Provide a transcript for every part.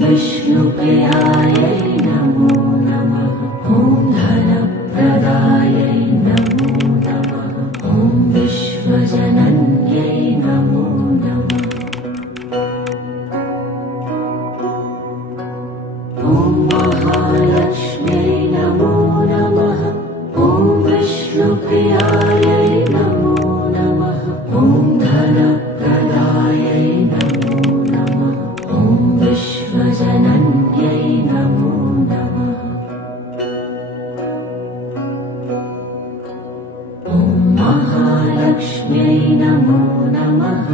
विष्णुप्रियायै नमो नमः। ॐ धनप्रदायै नमो नमः। ॐ विश्वजनन्यै नमो नमः। ॐ महालक्ष्म्यै नमो नमः। ॐ विष्णुप्रियायै नमो नमः। ॐ धनप्रदायै नमो नमः। ॐ विश्वजनन्यै नमो नमः। ॐ महालक्ष्म्यै नमो नमः।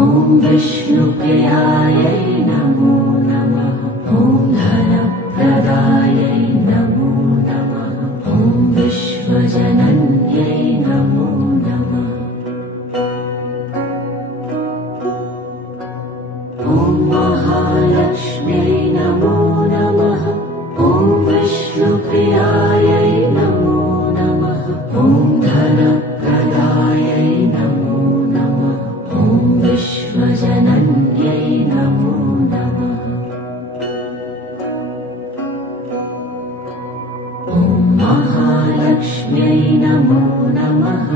ॐ विष्णुप्रियायै नमो नमः। ॐ धनप्रदायै नमो नमः। ॐ विश्वजनन्यै नमो नमः। ॐ महालक्ष्म्यै नमो नमः। ॐ विष्णुप्रियायै नमो नमः। ॐ धनप्रदायै नमो नमः। ॐ विश्वजनन्यै नमो नमः। ॐ महालक्ष्म्यै नमो नमः।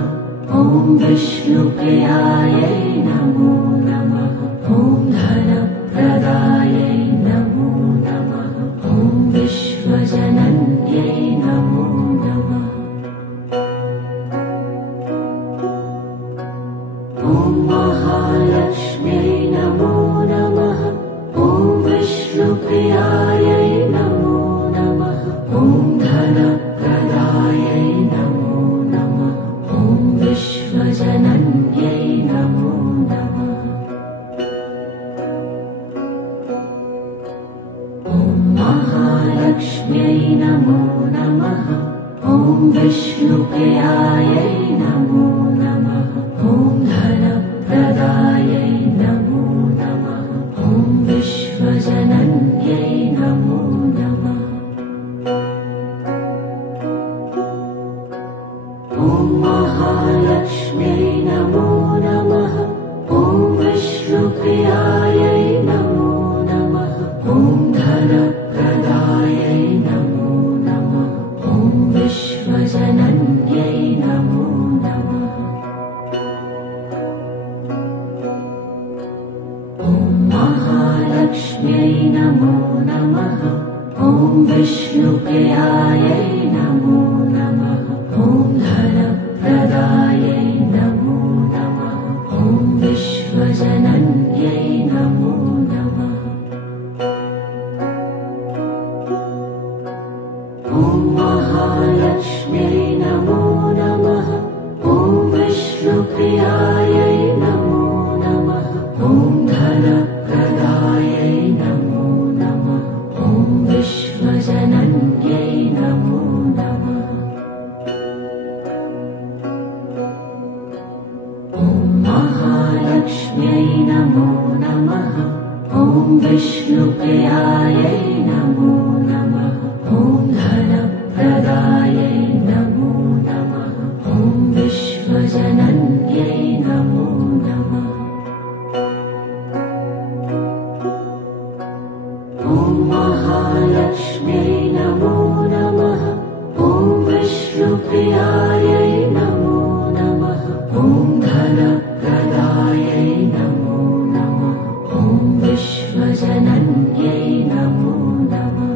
ॐ विष्णुप्रियायै नमो नमः। ॐ धनप्रदायै नमो नमः। ॐ विश्वजनन्यै नमो नमः। ॐ महालक्ष्म्यै नमो नमः। ॐ विष्णुप्रियायै नमो नमः। ॐ धनप्रदायै नमो नमः। ॐ विश्वजनन्यै नमो नमः। ॐ महालक्ष्म्यै नमो नमः। ॐ विष्णुप्रियायै नमो नमः। ॐ धनप्रदायै नमो नमः। ॐ विश्वजनन्यै नमो नमः। ॐ महालक्ष्म्यै नमो नमः। ॐ विष्णुप्रियायै नमो नमः। ॐ धनप्रदायै नमो नमः। ॐ विश्वजनन्यै नमो नमः। ॐ महालक्ष्म्यै नमो नमः। ॐ विष्णुप्रियायै नमो नमः। ॐ धनप्रदायै नमो नमः। ॐ विश्वजनन्यै नमो नमः। ॐ महालक्ष्म्यै नमो नमः। ॐ विष्णुप्रियायै नमो नमः। ॐ धनप्रदायै नमो नमः। ॐ विश्वजनन्यै नमो नमः। ॐ महालक्ष्म्यै नमो नमः। ॐ विष्णुप्रियायै नमो नमः। ॐ धनप्रदायै नमो नमः। ॐ विश्वजनन्यै नमो नमः। ॐ महालक्ष्म्यै नमो नमः। ॐ विष्णुप्रियायै नमो नमः। ॐ धनप्रदायै नमो नमः। ॐ विश्वजनन्यै नमो नमः।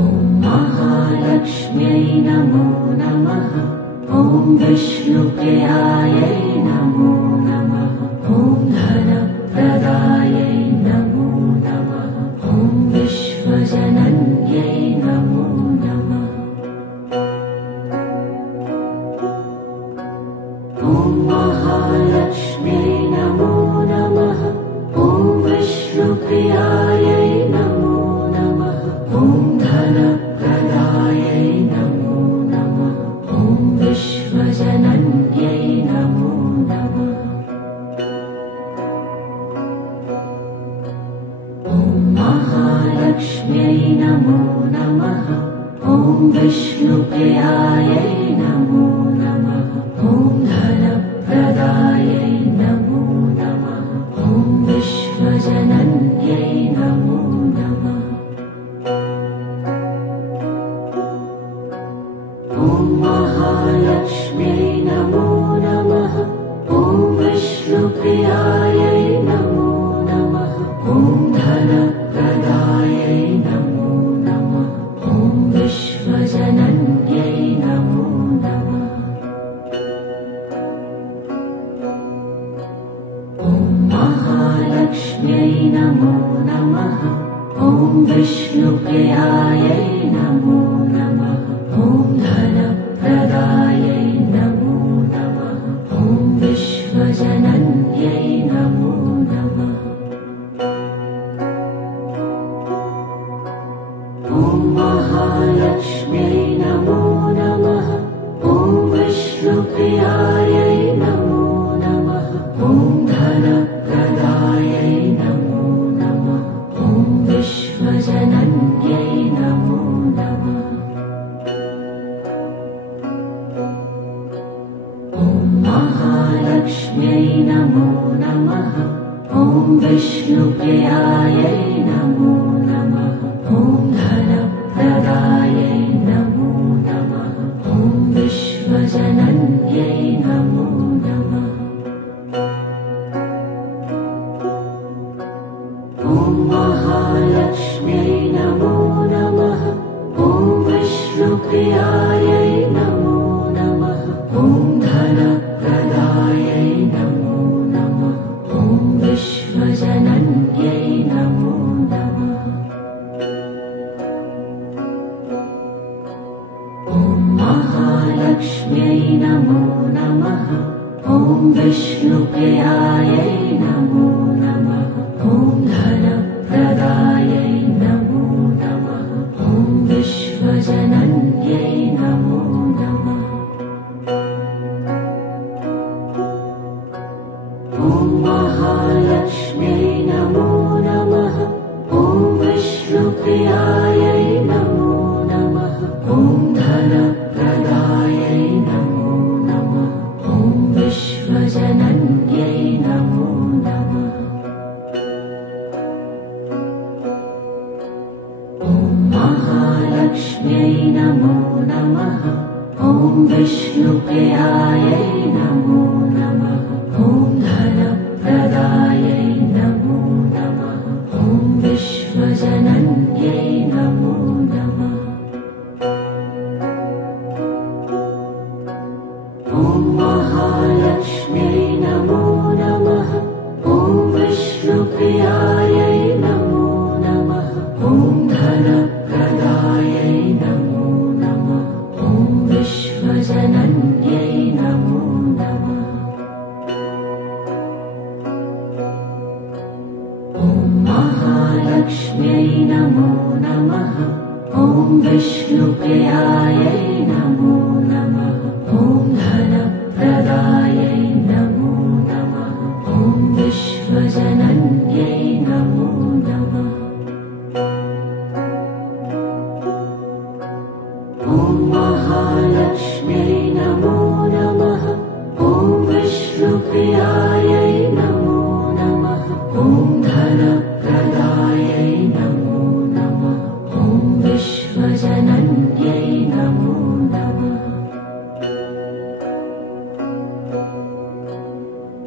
ॐ महालक्ष्म्यै नमो नमः। ॐ विष्णुप्रियायै नमो नमः। ॐ धनप्रदायै नमो नमः। ॐ विश्वजनन्यै नमो नमः। ॐ महालक्ष्म्यै नमो नमः। ॐ विष्णुप्रियायै नमो नमः। ॐ धनप्रदायै नमो नमः। ॐ विश्वजनन्यै नमो नमः। ॐ महालक्ष्म्यै नमो नमः। ॐ विष्णुप्रियायै नमो नमः। ॐ धनप्रदायै नमो नमः। महालक्ष्म्यै नमो नमः। ॐ विष्णुप्रियायै नमो नमः। ॐ धनप्रदायै नमो नमः। ॐ विश्वजनन्यै नमो नमः। ॐ महालक्ष्म्यै नमो नमः। ॐ विष्णुप्रियायै नमो नमः। ॐ धनप्रदायै नमो नमः। ॐ विश्वजनन्यै नमो नमः। ॐ महालक्ष्म्यै नमो नमः। ॐ विष्णुप्रियायै नमो नमः। ॐ धनप्रदायै नमो नमः। ॐ विश्वजनन्यै नमो नमः। ॐ महालक्ष्म्यै नमो नमः। ॐ विष्णुप्रियायै नमो नमः। ॐ धनप्रदायै नमो नमः। ॐ विश्वजनन्यै नमो नमः। ॐ महालक्ष्म्यै नमो नमः। ॐ विष्णुप्रियायै नमो नमः। ॐ धनप्रदायै नमो नमः। ॐ विश्वजनन्यै नमो नमः। ॐ महालक्ष्म्यै नमो नमः। ॐ विष्णुप्रियायै नमो नमः। ॐ धनप्रदायै नमो नमः। ॐ विश्वजनन्यै नमो नमः। ॐ महालक्ष्म्यै नमो नमः। ॐ विष्णुप्रियायै नमो नमः। ॐ धनप्रदायै नमो नमः। ॐ विश्वजनन्यै नमो नमः। ॐ महालक्ष्म्यै नमो नमः। ॐ विष्णुप्रियायै नमो नमः। ॐ धनप्रदायै नमो नमः। ॐ विश्वजनन्यै नमो नमः। ॐ महालक्ष्म्यै नमो नमः। ॐ विष्णुप्रियायै नमो नमः। ॐ धनप्रदायै नमो नमः। ॐ विश्वजनन्यै नमो नमः। ॐ महालक्ष्म्यै नमो नमः। ॐ विष्णुप्रियायै नमो नमः। ॐ धनप्रदायै नमो नमः। ॐ विश्वजनन्यै नमो नमः।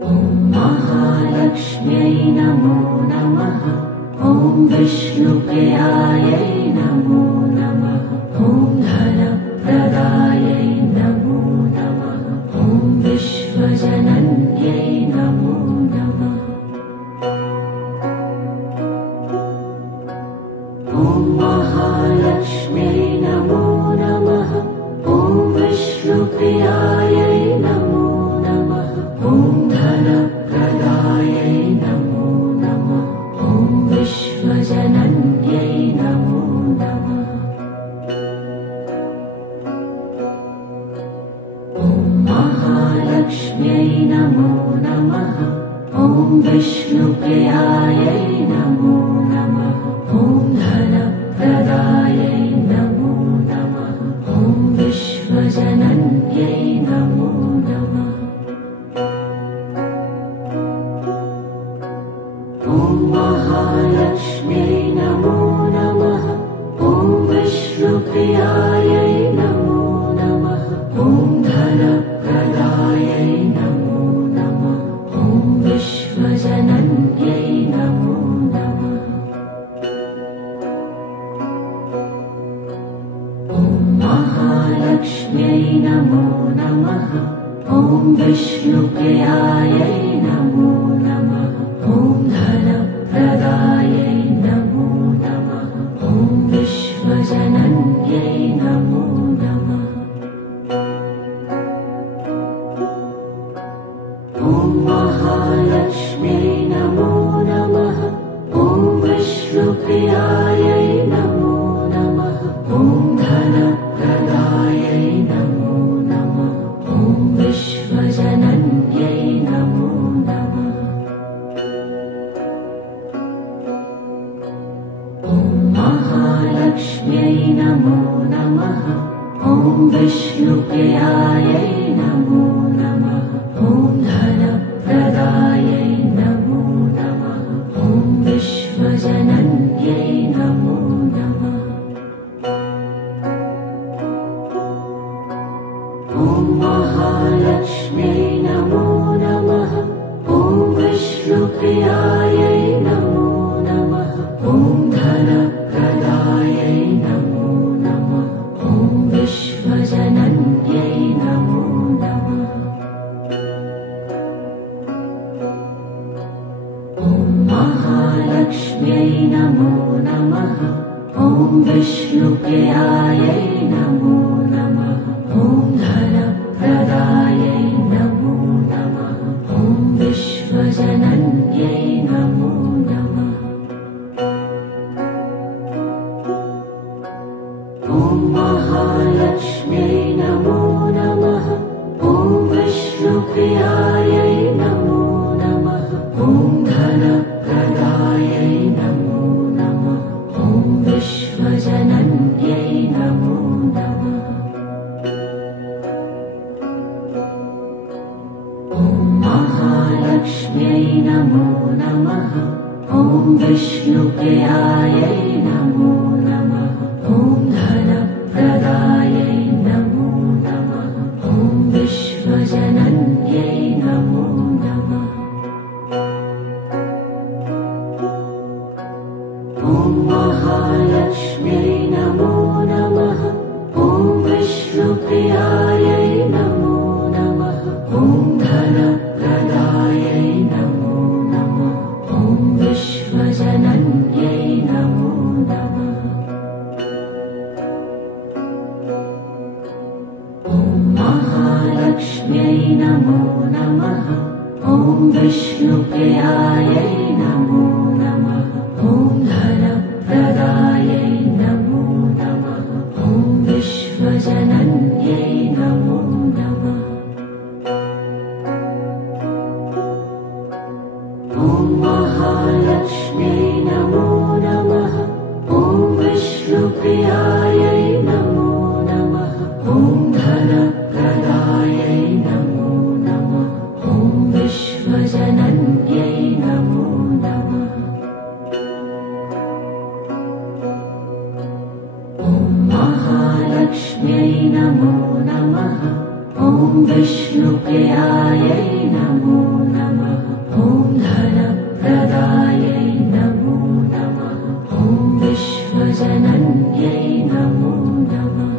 ॐ महालक्ष्म्यै नमो नमः। ॐ विष्णुप्रियायै नमो नमः। ॐ धनप्रदायै नमो नमः। ॐ विश्वजनन्यै नमो नमः। ॐ महालक्ष्म्यै नमो नमः। ॐ विष्णुप्रियायै नमो नमः। ॐ धनप्रदायै नमो नमः। ॐ विश्वजनन्यै नमो नमः। ॐ महालक्ष्म्यै नमो नमः। ॐ विष्णुप्रियायै नमो नमः। ॐ धनप्रदायै नमो नमः। ॐ विश्वजनन्यै नमो नमः। ॐ महालक्ष्म्यै नमो नमः। ॐ विष्णुप्रियायै नमो नमः। ॐ धनप्रदायै नमो नमः। ॐ विश्वजनन्यै नमो नमः। ॐ महालक्ष्म्यै नमो नमः। ॐ विष्णुप्रियायै नमो नमः। ॐ धन नमो नमः। ॐ विष्णुप्रियायै नमो नमः। ॐ धनप्रदायै नमो नमः। ॐ विश्वजनन्यै नमो नमः। ॐ महालक्ष्म्यै नमो नमः। ॐ विष्णुप्रियायै नमो नमः। ॐ धनप्रदायै नमो नमः। ॐ विश्वजनन्यै नमो नमः। ॐ महालक्ष्म्यै नमो नमः। ॐ विष्णुप्रियायै नमो नमः। ॐ धनप्रदायै नमो नमः। ॐ विश्वजनन्यै नमो नमः। ॐ महालक्ष्म्यै नमो नमः। ॐ विष्णुप्रियायै नमो नमः। ॐ धनप्रदायै नमो नमः। ॐ विश्वजनन्यै नमो नमः। ॐ महालक्ष्म्यै नमो नमः। ॐ विष्णुप्रियायै नमो नमः। ॐ धनप्रदायै नमो नमः। ॐ विश्वजनन्यै नमो नमः। ॐ महालक्ष्म्यै नमो नमः। ॐ विष्णुप्रियायै नमो नमः। ॐ धनप्रदायै नमो नमः। ॐ विश्वजनन्यै नमो नमः। ॐ महालक्ष्म्यै नमो नमः। ॐ विष्णुप्रियायै नमो नमः। ॐ धनप्रदायै नमो नमः। ॐ विश्वजनन्यै नमो नमः। ॐ महालक्ष्म्यै नमो नमः। ॐ विष्णुप्रियायै नमो नमः। ॐ धनप्रदायै नमो नमः। ॐ विश्वजनन्यै नमो नमः। ॐ महालक्ष्म्यै नमो नमः। ॐ विष्णुप्रियायै नमो नमः। ॐ धनप्रदायै नमो नमः। ॐ विश्वजनन्यै नमो नमः।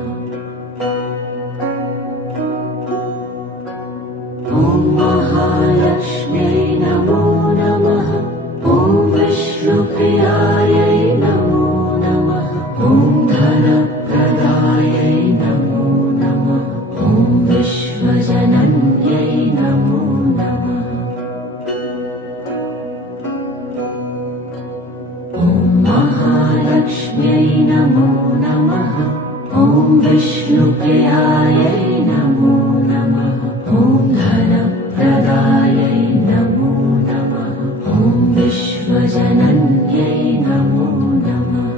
ॐ महालक्ष्म्यै नमो नमः। ॐ विष्णुप्रियायै नमो नमः। ॐ धनप्रदायै नमो नमः। ॐ विश्वजनन्यै नमो नमः। ॐ महालक्ष्म्यै नमो नमः। ॐ विष्णुप्रियायै नमो नमः। ॐ धनप्रदायै नमो नमः। ॐ विश्वजनन्यै नमो नमः।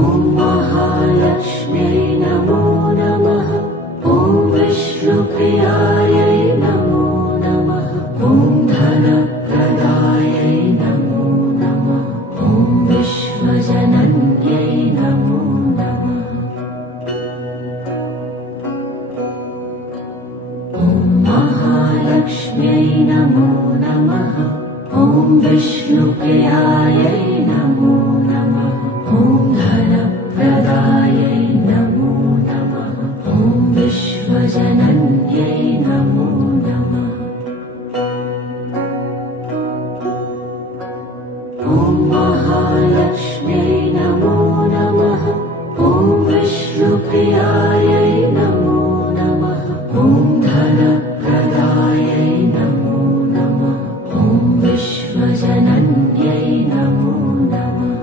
ॐ महालक्ष्म्यै नमो नमः। ॐ विष्णुप्रियायै नमो नमः। ॐ धनप्रदायै नमो नमः। ॐ विश्वजनन्यै नमो नमः। ॐ महालक्ष्म्यै नमो नमः। ॐ विष्णुप्रियायै नमो नमः। ॐ धनप्रदायै नमो नमः। ॐ विश्वजनन्यै नमो नमः। ॐ महालक्ष्म्यै नमो नमः। ॐ विष्णुप्रियायै नमो नमः। ॐ धनप्रदायै नमो नमः। ॐ विश्वजनन्यै नमो नमः।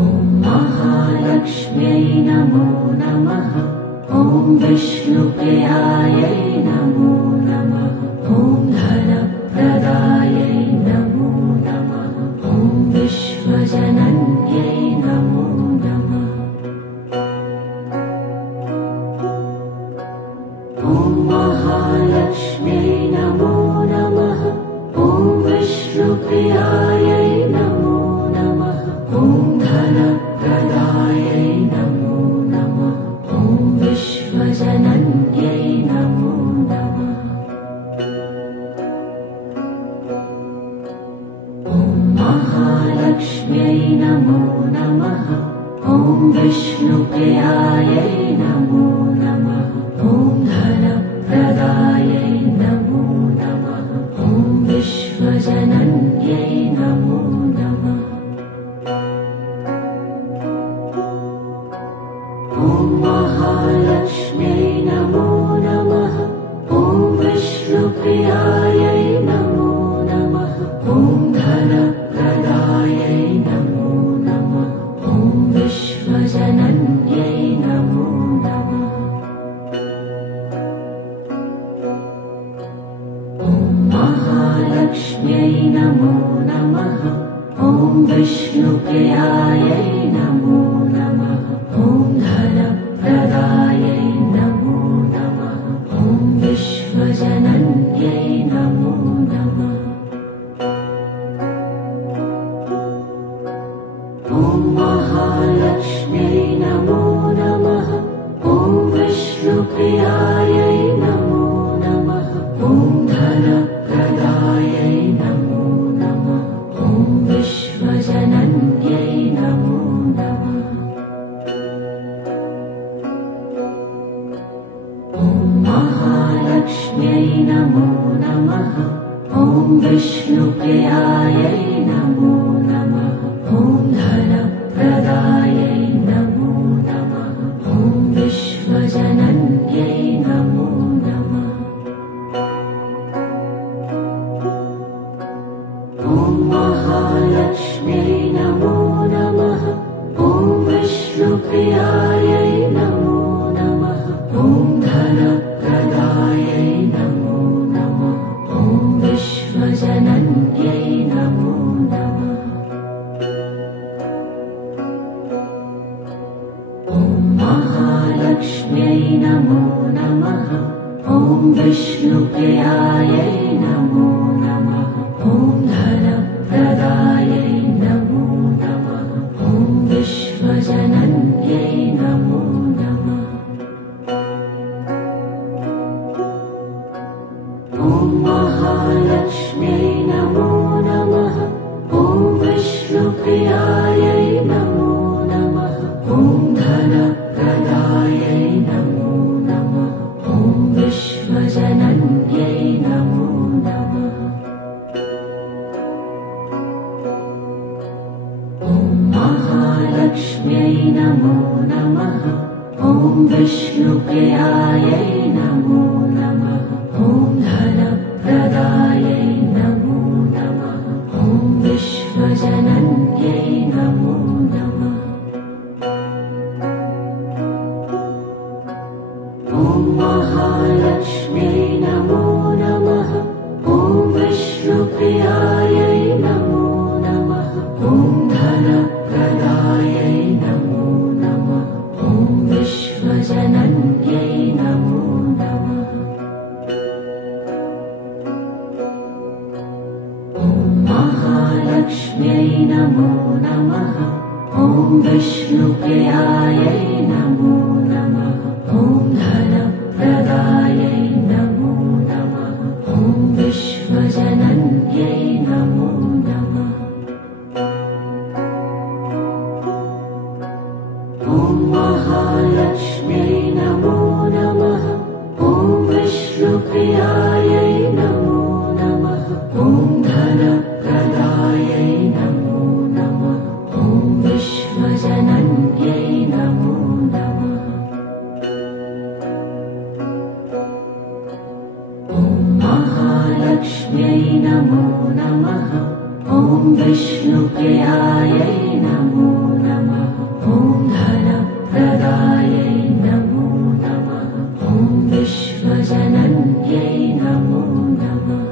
ॐ महालक्ष्म्यै नमो नमः। ॐ विष्णुप्रियायै नमो नमः। ॐ धनप्रदायै धनप्रदायै नमो नमः। ॐ विश्वजनन्यै नमो नमः। ॐ महालक्ष्म्यै नमो नमः। ॐ विष्णुप्रियायै नमो नमः। ॐ धनप्रदायै नमो नमः। ॐ विश्वजनन्यै नमो नमः। ॐ महालक्ष्म्यै नमो नमः। ॐ विष्णुप्रियायै नमो नमः। ॐ धनप्रदायै नमो नमः। ॐ विश्वजनन्यै नमो नमः। ॐ महालक्ष्म्यै नमो नमः। ॐ विष्णुप्रियायै नमो नमः। ॐ धनप्रदायै नमो नमः। ॐ विश्वजनन्यै नमो नमः। ॐ महालक्ष्म्यै नमो नमः। ॐ विष्णुप्रियायै नमो नमः। ॐ धनप्रदायै नमो नमः। ॐ विश्वजनन्यै नमो नमः। ॐ महालक्ष्म्यै नमो नमः। ॐ विष्णुप्रियायै नमो नमः। ॐ धनप्रदायै नमो नमः। ॐ विश्वजनन्यै नमो नमः। ॐ महालक्ष्म्यै नमो नमः। ॐ विष्णुप्रियायै नमो नमः। ॐ धनप्रदायै नमो नमः। ॐ विश्वजनन्यै नमो नमः। ॐ महालक्ष्म्यै नमो नमः। ॐ विष्णुप्रियायै नमो नमः। ॐ धनप्रदायै नमो नमः। ॐ विश्वजनन्यै नमो नमः। ॐ महालक्ष्म्यै नमो नमः। ॐ विष्णुप्रियायै नमो नमः। ॐ धनप्रदायै नमो नमः। ॐ विश्वजनन्यै नमो नमः। ॐ महालक्ष्म्यै नमो नमः। ॐ विष्णुप्रियायै नमो नमः। ॐ धनप्रदायै नमो नमः। ॐ विश्वजनन्यै नमो नमः। ॐ महालक्ष्म्यै नमो नमः। ॐ विष्णुप्रियायै नमो नमः। ॐ धनप्रदायै नमो नमः। ॐ विश्वजनन्यै नमो नमः। ॐ महालक्ष्म्यै नमो नमः। ॐ विष्णुप्रियायै नमो नमः। ॐ धनप्रदायै नमो नमः। ॐ विश्वजनन्यै नमो नमः। ॐ महालक्ष्म्यै नमो नमः। ॐ विष्णुप्रियायै नमो नमः। ॐ धनप्रदायै नमो नमः। ॐ विश्वजनन्यै नमो नमः। ॐ महालक्ष्म्यै नमो नमः। ॐ विष्णुप्रियायै नमो नमः। ॐ धनप्रदायै नमो नमः। ॐ विश्वजनन्यै नमो नमः। ॐ महालक्ष्म्यै नमो नमः। ॐ विष्णुप्रियायै नमो नमः। ॐ धनप्रदायै नमो नमः। ॐ विश्वजनन्यै नमो नमः।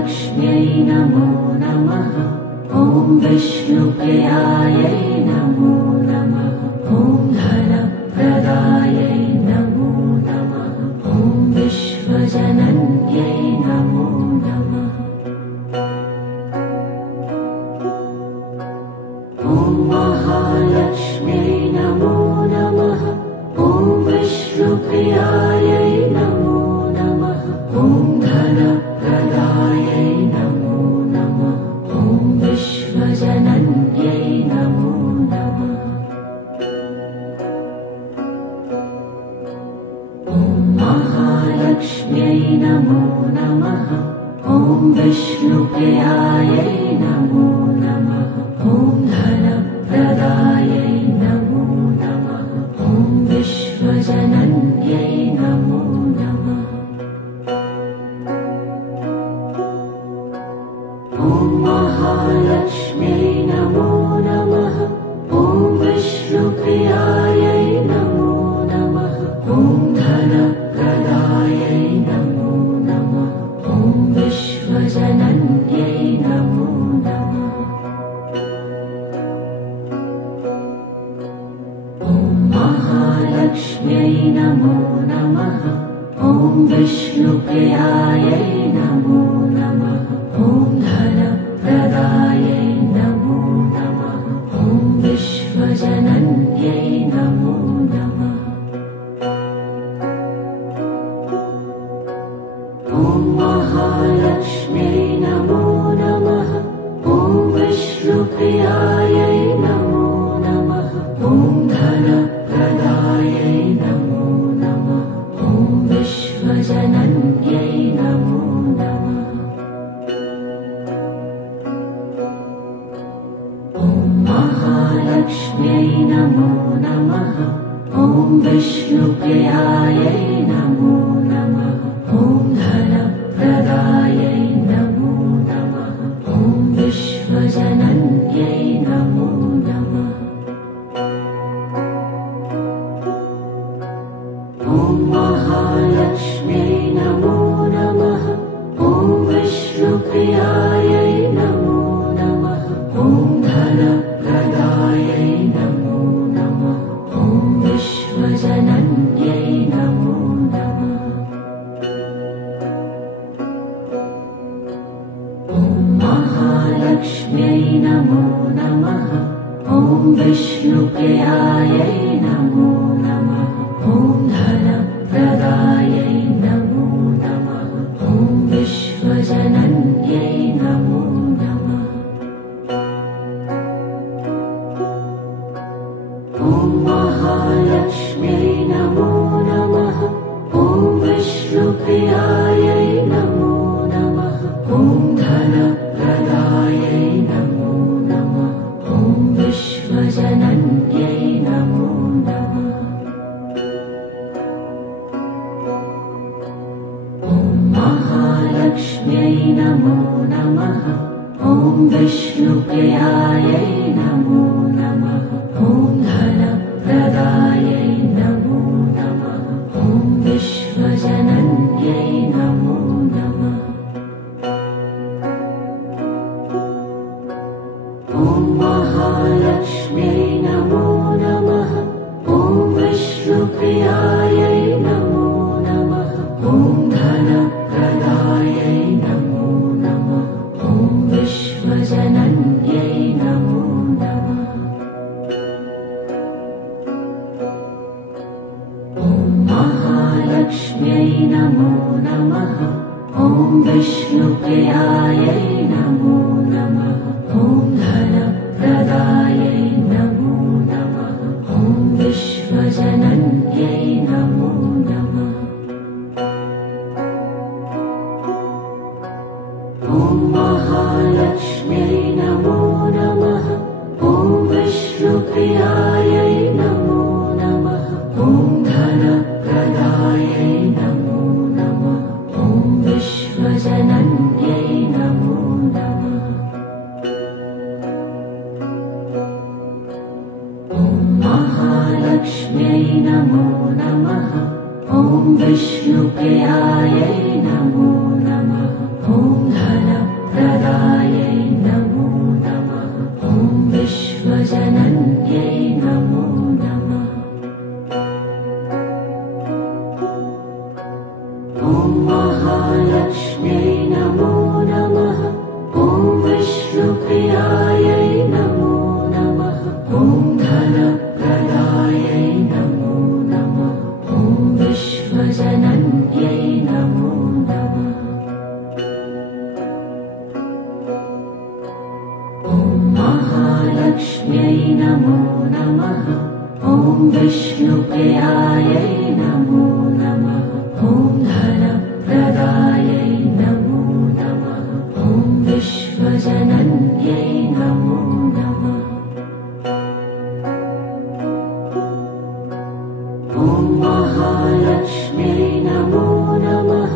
महालक्ष्म्यै नमो नमः। ॐ विष्णुप्रियायै नमो नमः। ॐ धनप्रदायै नमो नमः। ॐ विश्वजनन्यै नमो नमः। ॐ महालक्ष्म्यै नमो नमः। ॐ विष्णुप्रियायै नमो नमः। ॐ धनप्रदायै नमो नमः। ॐ विश्वजनन्यै नमो नमः। ॐ महालक्ष्म्यै नमो नमः। ॐ विष्णुप्रियायै नमो नमः। ॐ धनप्रदायै नमो नमः। ॐ विश्वजनन्यै नमो नमः। ॐ महालक्ष्म्यै नमो नमः। ॐ विष्णुप्रियायै नमो नमः। ॐ धनप्रदायै नमो नमः। ॐ विश्वजनन्यै नमो नमः। ॐ महालक्ष्म्यै नमो नमः। ॐ विष्णुप्रियायै नमो नमः। ॐ धनप्रदायै नमो नमः। ॐ विश्वजनन्यै नमो नमः। ॐ महालक्ष्म्यै नमो नमः। ॐ विष्णुप्रियायै नमो नमः। ॐ धनप्रदायै नमो नमः। ॐ विश्वजनन्यै नमो नमः। ॐ महालक्ष्म्यै नमो नमः। ॐ विष्णुप्रियायै नमो नमः। ॐ धनप्रदायै नमो नमः। ॐ विश्वजनन्यै नमो नमः। ॐ महालक्ष्म्यै नमो नमः। ॐ विष्णुप्रियायै नमो नमः। ॐ धनप्रदायै नमो नमः। ॐ विश्वजनन्यै नमो नमः। ॐ महालक्ष्म्यै नमो नमः। ॐ विष्णुप्रियायै नमो नमः। ॐ धनप्रदायै नमो नमः। ॐ विश्वजनन्यै नमो नमः। ॐ महालक्ष्म्यै नमो नमः। ॐ विष्णुप्रियायै नमो नमः। ॐ धनप्रदायै नमो नमः। ॐ विश्वजनन्यै नमो नमः। ॐ महालक्ष्म्यै नमो नमः। ॐ विष्णुप्रियायै नमो नमः। ॐ धनप्रदायै नमो नमः। ॐ विश्वजनन्यै नमो नमः। ॐ महालक्ष्म्यै नमो नमः। ॐ विष्णुप्रियायै नमो नमः। ॐ धनप्रदायै नमो नमः। ॐ विश्वजनन्यै नमो नमः। ॐ महालक्ष्म्यै नमो नमः। ॐ विष्णुप्रियायै नमो नमः। ॐ धनप्रदायै नमो नमः। ॐ विश्वजनन्यै नमो नमः। ॐ महालक्ष्म्यै नमो नमः। ॐ विष्णुप्रियायै नमो नमः। ॐ धनप्रदायै नमो नमः। ॐ विश्वजनन्यै नमो नमः। ॐ महालक्ष्म्यै नमो नमः। ॐ विष्णुप्रियायै नमो नमः। ॐ धन नमो नमः। ॐ विष्णुप्रियायै नमो नमः। ॐ धनप्रदायै नमो नमः। ॐ विश्वजनन्यै नमो नमः। ॐ महालक्ष्म्यै नमो नमः।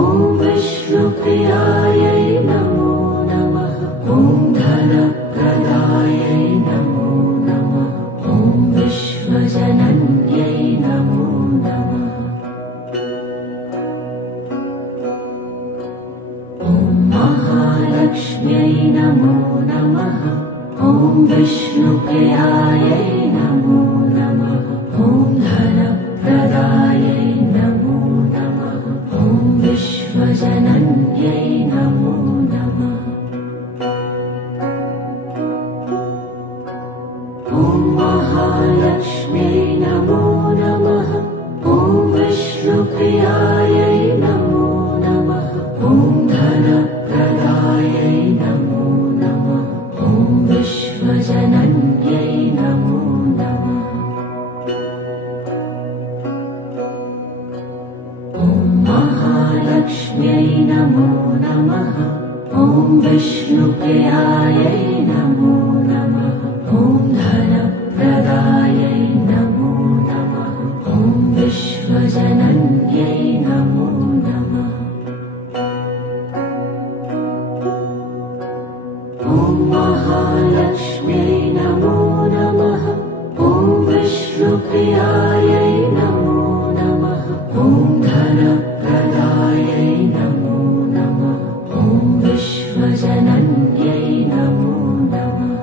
ॐ विष्णुप्रियायै नमो नमः। ॐ धनप्रदायै नमो नमः। ॐ विश्वजनन्यै नमो नमः। ॐ महालक्ष्म्यै नमो नमः। ॐ विष्णुप्रियायै नमो नमः। ॐ धनप्रदायै नमो नमः। ॐ विश्वजनन्यै नमो नमः। ॐ महालक्ष्म्यै नमो नमः। ॐ विष्णुप्रियायै नमो नमः। ॐ धनप्रदायै नमो नमः। ॐ विश्वजनन्यै नमो नमः। ॐ महालक्ष्म्यै नमो नमः। ॐ विष्णुप्रियायै नमो नमः। ॐ धनप्रदायै नमो नमः। ॐ विश्वजनन्यै नमो नमः। ॐ महालक्ष्म्यै नमो नमः। ॐ विष्णुप्रियायै नमो नमः। ॐ धनप्रदायै नमो नमः। ॐ विश्वजनन्यै नमो नमः।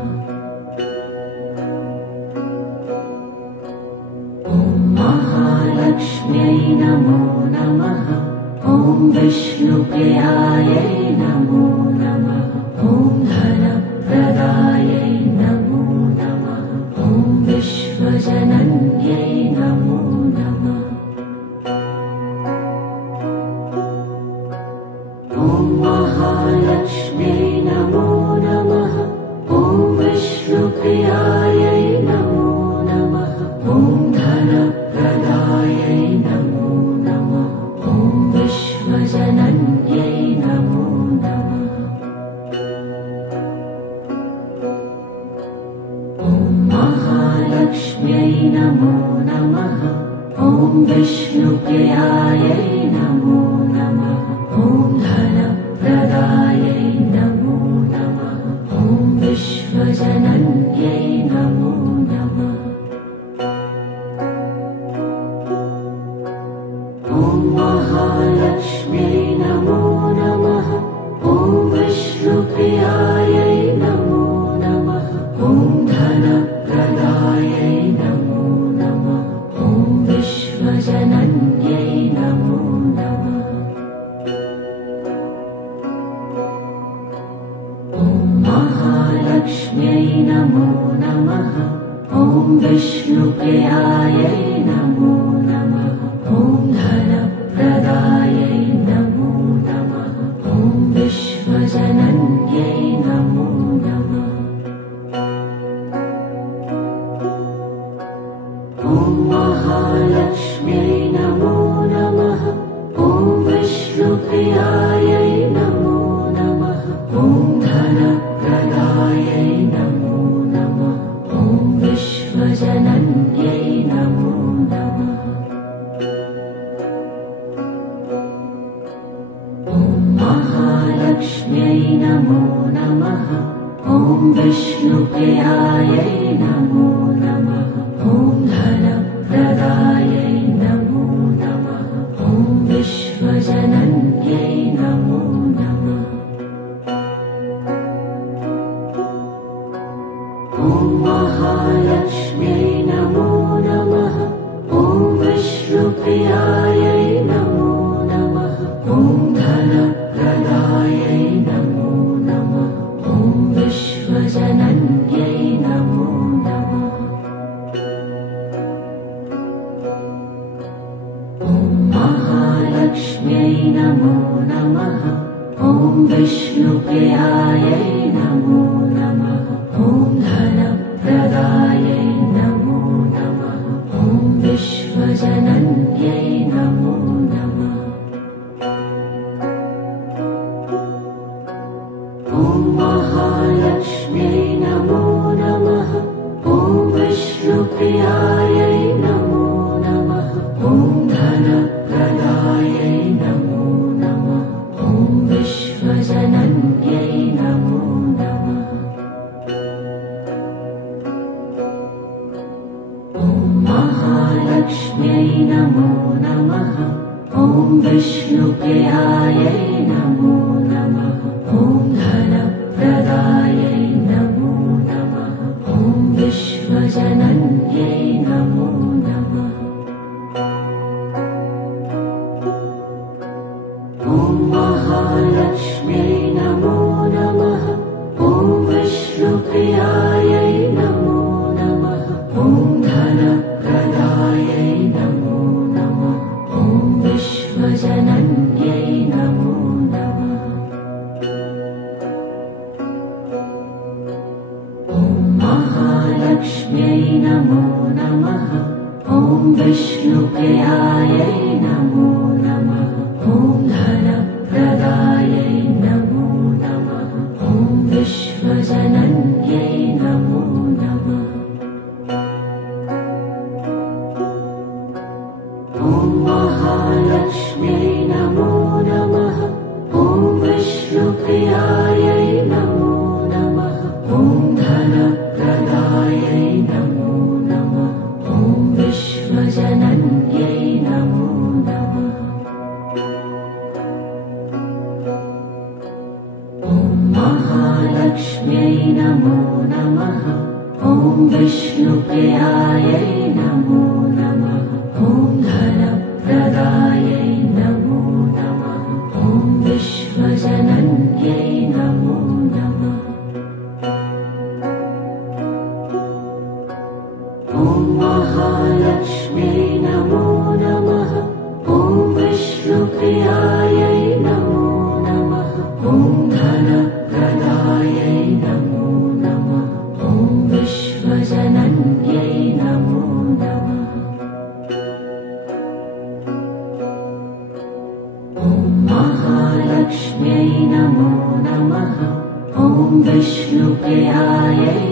ॐ महालक्ष्म्यै नमो नमः। ॐ विष्णुप्रियायै नमो नमः। ॐ धनप्रदायै नमो नमः। ॐ विश्वजनन्यै नमो नमः। ॐ महालक्ष्म्यै नमो नमः। ॐ विष्णुप्रियायै नमो नमः। ॐ धनप्रदायै नमो नमः। ॐ विश्वजनन्यै नमो नमः। ॐ महालक्ष्म्यै नमो नमः। ॐ विष्णुप्रियायै नमो नमः। ॐ धनप्रदायै नमो नमः। ॐ विश्वजनन्यै नमो नमः। ॐ महालक्ष्म्यै नमो नमः। ॐ विष्णुप्रियायै नमो नमः। ॐ धनप्रदायै नमो नमः। ॐ विश्वजनन्यै नमो नमः। ॐ महालक्ष्म्यै नमो नमः। ॐ विष्णुप्रियायै नमो नमः। ॐ धनप्रदायै नमो नमः। ॐ विश्वजनन्यै नमो नमः। ॐ महालक्ष्म्यै नमो नमः। ॐ विष्णुप्रियायै नमो नमः। ॐ धनप्रदायै नमो नमः। ॐ विश्वजनन्यै नमो नमः। ॐ महालक्ष्म्यै नमो नमः। ॐ विष्णुप्रियायै नमो नमः। ॐ धनप्रदायै नमो नमः। ॐ विश्वजनन्यै नमो नमः। ॐ महालक्ष्म्यै नमो नमः। ॐ विष्णुप्रियायै नमो नमः। ॐ धनप्रदायै नमो नमः। ॐ विश्वजनन्यै नमो नमः। ॐ महालक्ष्म्यै नमो नमः। ॐ विष्णुप्रियायै नमो नमः। ॐ धनप्रदायै ॐ महालक्ष्म्यै नमो नमः। ॐ विष्णुप्रियायै नमो नमः। ॐ धनप्रदायै नमो नमः। ॐ विश्वजनन्यै नमो नमः। ॐ महालक्ष्म्यै नमो नमः। ॐ विष्णुप्रियायै नमो नमः। ॐ धनप्रदायै नमो नमः। ॐ विश्वजनन्यै नमो नमः। ॐ महालक्ष्म्यै नमो नमः। ॐ विष्णुप्रियायै नमो नमः। ॐ धनप्रदायै नमो नमः। ॐ विश्वजनन्यै नमो नमः। ॐ महालक्ष्म्यै नमो नमः। ॐ विष्णुप्रियायै नमो नमः। ॐ धनप्रदायै नमो नमः। ॐ विश्वजनन्यै नमो नमः। ॐ महालक्ष्म्यै नमो नमः। ॐ विष्णुप्रियायै नमो नमः। ॐ धनप्रदायै नमो नमः। ॐ विश्वजनन्यै नमो नमः। ॐ महालक्ष्म्यै नमो नमः। ॐ विष्णुप्रियायै नमो नमः। ॐ धनप्रदायै नमो नमः। ॐ विश्वजनन्यै नमो नमः। ॐ महालक्ष्म्यै नमो नमः। ॐ विष्णुप्रियायै नमो नमः। ॐ धनप्रदायै नमो नमः। ॐ विश्वजनन्यै नमो नमः। ॐ महालक्ष्म्यै नमो नमः। ॐ विष्णुप्रियायै